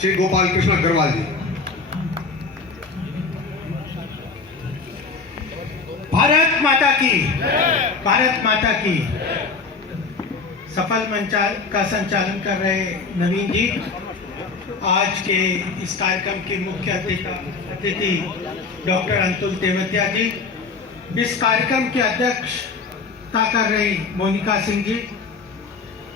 श्री गोपाल कृष्ण अग्रवाल जी। भारत माता की, भारत माता की। सफल मंच का संचालन कर रहे नवीन जी, आज के इस कार्यक्रम के मुख्य अतिथि डॉक्टर अंतुल तेवतिया जी, इस कार्यक्रम की अध्यक्षता कर रही मोनिका सिंह जी,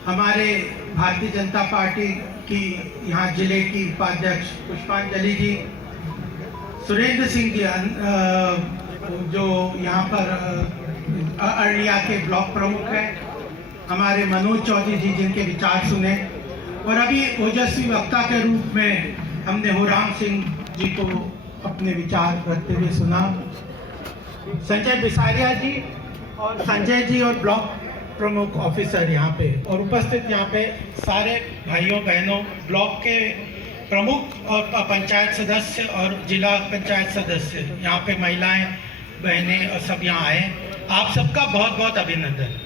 हमारे भारतीय जनता पार्टी की यहाँ जिले की उपाध्यक्ष पुष्पांजलि जी, सुरेंद्र सिंह जी जो यहाँ पर अररिया के ब्लॉक प्रमुख हैं, हमारे मनोज चौधरी जी जिनके विचार सुने, और अभी ओजस्वी वक्ता के रूप में हमने होराम सिंह जी को अपने विचार रखते हुए सुना, संजय बिसारिया जी और संजय जी और ब्लॉक प्रमुख ऑफिसर यहाँ पे, और उपस्थित यहाँ पे सारे भाइयों बहनों, ब्लॉक के प्रमुख और पंचायत सदस्य और जिला पंचायत सदस्य, यहाँ पे महिलाएं बहनें और सब यहाँ आए, आप सबका बहुत बहुत अभिनंदन।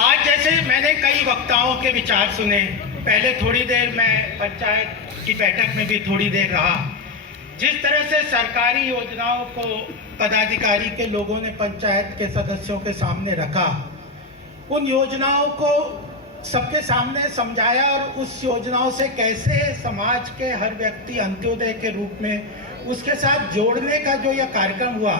आज जैसे मैंने कई वक्ताओं के विचार सुने, पहले थोड़ी देर मैं पंचायत की बैठक में भी थोड़ी देर रहा, जिस तरह से सरकारी योजनाओं को पदाधिकारी के लोगों ने पंचायत के सदस्यों के सामने रखा, उन योजनाओं को सबके सामने समझाया और उस योजनाओं से कैसे समाज के हर व्यक्ति अंत्योदय के रूप में उसके साथ जोड़ने का जो यह कार्यक्रम हुआ,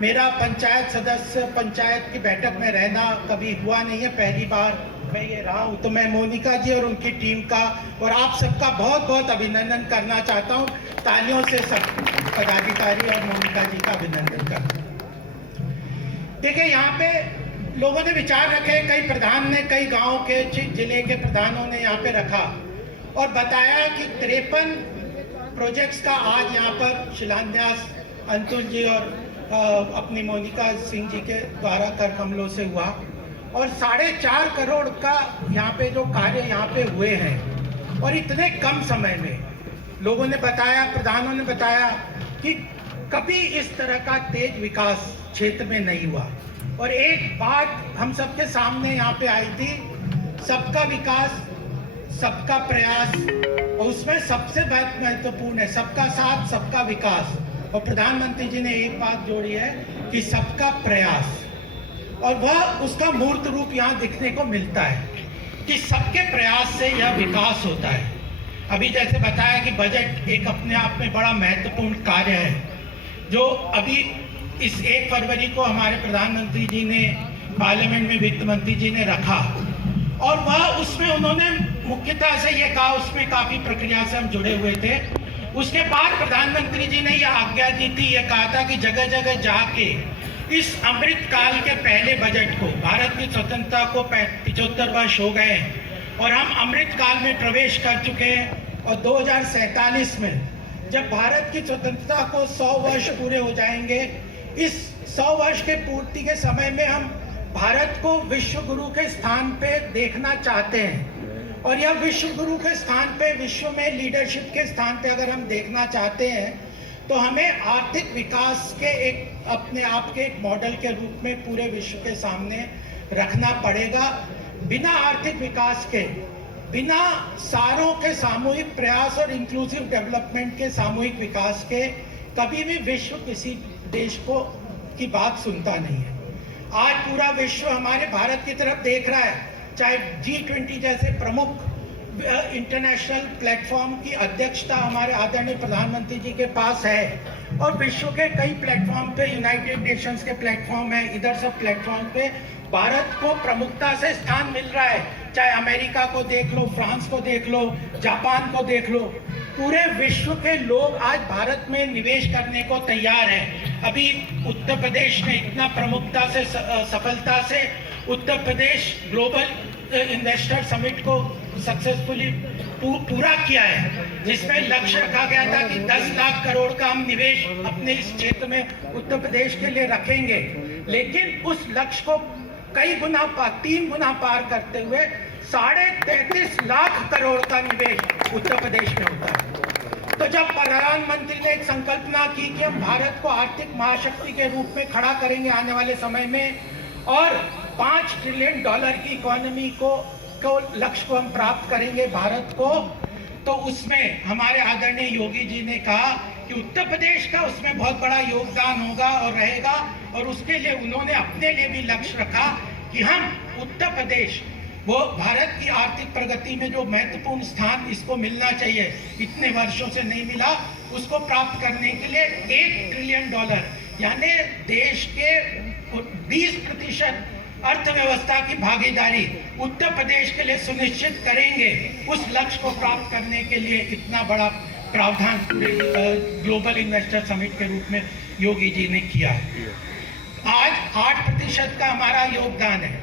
मेरा पंचायत सदस्य पंचायत की बैठक में रहना कभी हुआ नहीं है, पहली बार मैं ये रहा हूँ, तो मैं मोनिका जी और उनकी टीम का और आप सबका बहुत बहुत अभिनंदन करना चाहता हूँ। तालियों से सब पदाधिकारी और मोनिका जी का अभिनंदन करता हूँ। देखिए, यहाँ पे लोगों ने विचार रखे, कई प्रधान ने, कई गांव के जिले के प्रधानों ने यहाँ पे रखा और बताया कि 53 प्रोजेक्ट्स का आज यहाँ पर शिलान्यास अंतुल जी और अपनी मोनिका सिंह जी के द्वारा कर कमलों से हुआ, और 4.5 करोड़ का यहाँ पे जो कार्य यहाँ पे हुए हैं, और इतने कम समय में लोगों ने बताया, प्रधानों ने बताया कि कभी इस तरह का तेज विकास क्षेत्र में नहीं हुआ। और एक बात हम सबके सामने यहाँ पे आई थी, सबका विकास, सबका प्रयास, और उसमें सबसे बात महत्वपूर्ण है सबका साथ सबका विकास, और प्रधानमंत्री जी ने एक बात जोड़ी है कि सबका प्रयास, और वह उसका मूर्त रूप यहाँ दिखने को मिलता है कि सबके प्रयास से यह विकास होता है। अभी जैसे बताया कि बजट एक अपने आप में बड़ा महत्वपूर्ण कार्य है, जो अभी इस 1 फरवरी को हमारे प्रधानमंत्री जी ने पार्लियामेंट में वित्त मंत्री जी ने रखा, और वह उसमें उन्होंने मुख्यतः से ये कहा, उसमें काफी प्रक्रिया से हम जुड़े हुए थे। उसके बाद प्रधानमंत्री जी ने यह आज्ञा दी थी, यह कहा था कि जगह जगह जाके इस अमृत काल के पहले बजट को, भारत की स्वतंत्रता को 75 वर्ष हो गए और हम अमृत काल में प्रवेश कर चुके हैं, और 2047 में जब भारत की स्वतंत्रता को 100 वर्ष पूरे हो जाएंगे, इस 100 वर्ष के पूर्ति के समय में हम भारत को विश्व गुरु के स्थान पे देखना चाहते हैं, और यह विश्व गुरु के स्थान पे, विश्व में लीडरशिप के स्थान पे अगर हम देखना चाहते हैं, तो हमें आर्थिक विकास के एक अपने आप के एक मॉडल के रूप में पूरे विश्व के सामने रखना पड़ेगा। बिना आर्थिक विकास के, बिना सारों के सामूहिक प्रयास और इंक्लूसिव डेवलपमेंट के सामूहिक विकास के, कभी भी विश्व किसी देश को की बात सुनता नहीं है। आज पूरा विश्व हमारे भारत की तरफ देख रहा है, चाहे G20 जैसे प्रमुख इंटरनेशनल प्लेटफॉर्म की अध्यक्षता हमारे आदरणीय प्रधानमंत्री जी के पास है, और विश्व के कई प्लेटफॉर्म पे, यूनाइटेड नेशंस के प्लेटफॉर्म है, इधर सब प्लेटफॉर्म पे भारत को प्रमुखता से स्थान मिल रहा है। चाहे अमेरिका को देख लो, फ्रांस को देख लो, जापान को देख लो, पूरे विश्व के लोग आज भारत में निवेश करने को तैयार हैं। अभी उत्तर प्रदेश ने इतना प्रमुखता से, सफलता से Uttar Pradesh global investor summit को सक्सेसफुली पूरा किया है, जिसमें लक्ष्य रखा गया था कि 10 लाख करोड़ का हम निवेश अपने इस क्षेत्र में उत्तर प्रदेश के लिए रखेंगे, लेकिन उस लक्ष्य को कई गुना 3 गुना पार करते हुए 33.5 लाख करोड़ का निवेश उत्तर प्रदेश में होता है। तो जब प्रधानमंत्री ने एक संकल्पना की कि हम भारत को आर्थिक महाशक्ति के रूप में खड़ा करेंगे आने वाले समय में, और $5 ट्रिलियन की इकोनॉमी को लक्ष्य को हम प्राप्त करेंगे भारत को, तो उसमें हमारे आदरणीय योगी जी ने कहा कि उत्तर प्रदेश का उसमें बहुत बड़ा योगदान होगा और रहेगा, और उसके लिए उन्होंने अपने लिए भी लक्ष्य रखा कि हम उत्तर प्रदेश वो भारत की आर्थिक प्रगति में जो महत्वपूर्ण स्थान इसको मिलना चाहिए, इतने वर्षों से नहीं मिला, उसको प्राप्त करने के लिए $1 ट्रिलियन यानी देश के 20% अर्थव्यवस्था की भागीदारी उत्तर प्रदेश के लिए सुनिश्चित करेंगे। उस लक्ष्य को प्राप्त करने के लिए इतना बड़ा प्रावधान ग्लोबल इन्वेस्टर समिट के रूप में योगी जी ने किया है। आज 8% का हमारा योगदान है,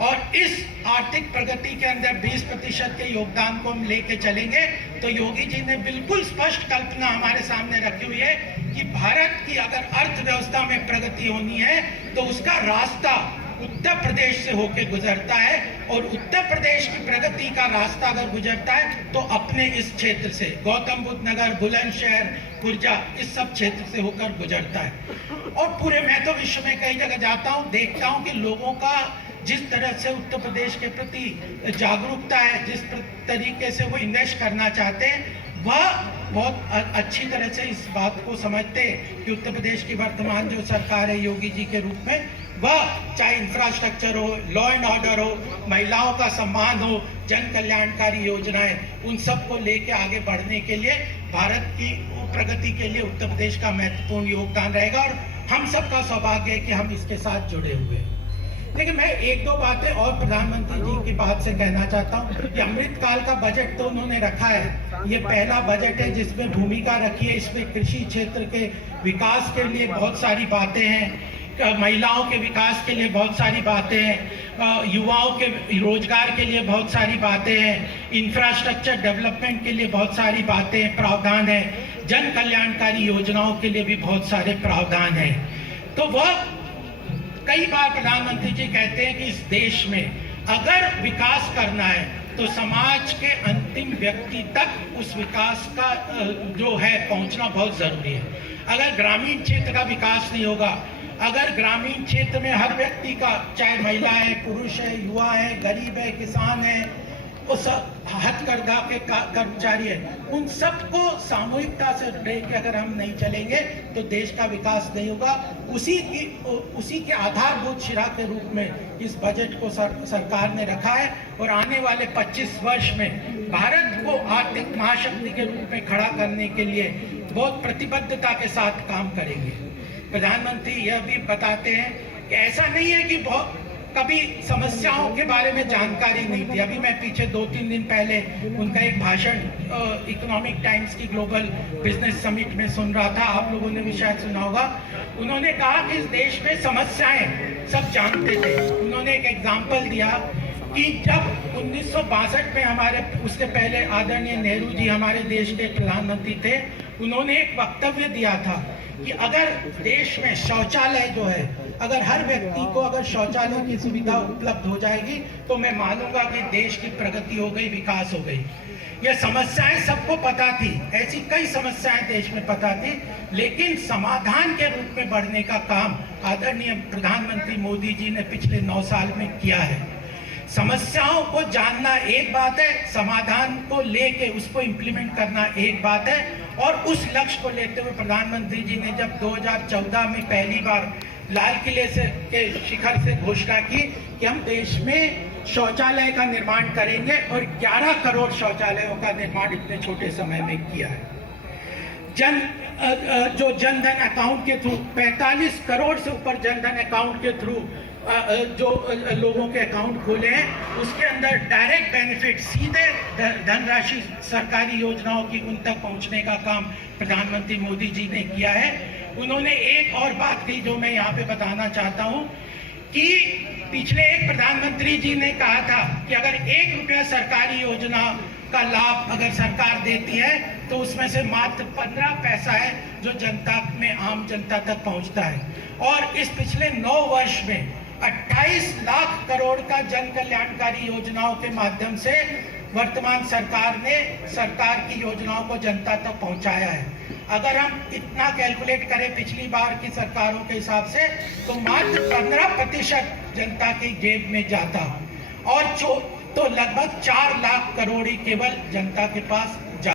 और इस आर्थिक प्रगति के अंदर 20% के योगदान को हम लेके चलेंगे। तो योगी जी ने बिल्कुल स्पष्ट कल्पना हमारे सामने रखी हुई है कि भारत की अगर अर्थव्यवस्था में प्रगति होनी है तो उसका रास्ता उत्तर प्रदेश से होकर गुजरता है, और उत्तर प्रदेश की प्रगति का रास्ता अगर गुजरता है तो अपने इस क्षेत्र से, गौतम बुद्ध नगर, बुलंदशहर, खुर्जा, इस सब क्षेत्र से होकर गुजरता है। और पूरे, मैं तो विश्व में कई जगह जाता हूँ, देखता हूँ कि लोगों का जिस तरह से उत्तर प्रदेश के प्रति जागरूकता है, जिस तरीके से वो इन्वेस्ट करना चाहते हैं, वह बहुत अच्छी तरह से इस बात को समझते हैं कि उत्तर प्रदेश की वर्तमान जो सरकार है योगी जी के रूप में, वह चाहे इंफ्रास्ट्रक्चर हो, लॉ एंड ऑर्डर हो, महिलाओं का सम्मान हो, जन कल्याणकारी योजनाएं, उन सब को लेके आगे बढ़ने के लिए भारत की प्रगति के लिए उत्तर प्रदेश का महत्वपूर्ण योगदान रहेगा, और हम सबका सौभाग्य है कि हम इसके साथ जुड़े हुए हैं। लेकिन मैं एक दो बातें और प्रधानमंत्री जी की बात से कहना चाहता हूँ कि अमृतकाल का बजट तो उन्होंने रखा है, ये पहला बजट है जिसमें भूमिका रखी है, इसमें कृषि क्षेत्र के विकास के लिए बहुत सारी बातें हैं, महिलाओं के विकास के लिए बहुत सारी बातें हैं, युवाओं के रोजगार के लिए बहुत सारी बातें हैं, इंफ्रास्ट्रक्चर डेवलपमेंट के लिए बहुत सारी बातें, प्रावधान है, जन कल्याणकारी योजनाओं के लिए भी बहुत सारे प्रावधान हैं। तो वह कई बार प्रधानमंत्री जी कहते हैं कि इस देश में अगर विकास करना है तो समाज के अंतिम व्यक्ति तक उस विकास का जो है पहुंचना बहुत जरूरी है। अगर ग्रामीण क्षेत्र का विकास नहीं होगा, अगर ग्रामीण क्षेत्र में हर व्यक्ति का, चाहे महिला है, पुरुष है, युवा है, गरीब है, किसान है, उस हथकरघा के कर्मचारी है, उन सबको सामूहिकता से लेकर अगर हम नहीं चलेंगे तो देश का विकास नहीं होगा। उसी के आधारभूत शिरा के रूप में इस बजट को सरकार ने रखा है, और आने वाले 25 वर्ष में भारत को आर्थिक महाशक्ति के रूप में खड़ा करने के लिए बहुत प्रतिबद्धता के साथ काम करेंगे। प्रधानमंत्री यह भी बताते हैं कि ऐसा नहीं है कि बहुत कभी समस्याओं के बारे में जानकारी नहीं थी। अभी मैं पीछे 2-3 दिन पहले उनका एक भाषण इकोनॉमिक टाइम्स की ग्लोबल बिजनेस समिट में सुन रहा था, आप लोगों ने भी शायद सुना होगा। उन्होंने कहा कि इस देश में समस्याएं सब जानते थे। उन्होंने एक एग्जाम्पल दिया कि जब 1962 में हमारे, उससे पहले आदरणीय नेहरू जी हमारे देश के प्रधानमंत्री थे, उन्होंने एक वक्तव्य दिया था कि अगर देश में शौचालय जो है, अगर हर व्यक्ति को अगर शौचालय की सुविधा उपलब्ध हो जाएगी तो मैं मानूंगा कि देश की प्रगति हो गई, विकास हो गई। ये समस्याएं सबको पता थी, ऐसी कई समस्याएं देश में पता थी, लेकिन समाधान के रूप में बढ़ने का काम आदरणीय प्रधानमंत्री मोदी जी ने पिछले 9 साल में किया है। समस्याओं को जानना एक बात है, समाधान को लेके उसको इम्प्लीमेंट करना एक बात है, और उस लक्ष्य को लेते हुए प्रधानमंत्री जी ने जब 2014 में पहली बार लाल किले से के शिखर से घोषणा की कि हम देश में शौचालय का निर्माण करेंगे, और 11 करोड़ शौचालयों का निर्माण इतने छोटे समय में किया है। जो जनधन अकाउंट के थ्रू 45 करोड़ से ऊपर जनधन अकाउंट के थ्रू जो लोगों के अकाउंट खोले हैं, उसके अंदर डायरेक्ट बेनिफिट, सीधे धनराशि सरकारी योजनाओं की उन तक पहुंचने का काम प्रधानमंत्री मोदी जी ने किया है। उन्होंने एक और बात कही जो मैं यहाँ पे बताना चाहता हूँ कि पिछले एक प्रधानमंत्री जी ने कहा था कि अगर 1 रुपया सरकारी योजना का लाभ अगर सरकार देती है तो उसमें से मात्र 15 पैसा है जो जनता में, आम जनता तक पहुंचता है। और इस पिछले 9 वर्ष में 28 लाख करोड़ का जन कल्याणकारी योजनाओं के माध्यम से वर्तमान सरकार ने सरकार की योजनाओं को जनता तक पहुंचाया है। अगर हम इतना कैलकुलेट करें पिछली बार की सरकारों के हिसाब से तो मात्र 15% जनता की जेब में जाता, और तो लगभग 4 लाख करोड़ ही केवल जनता के पास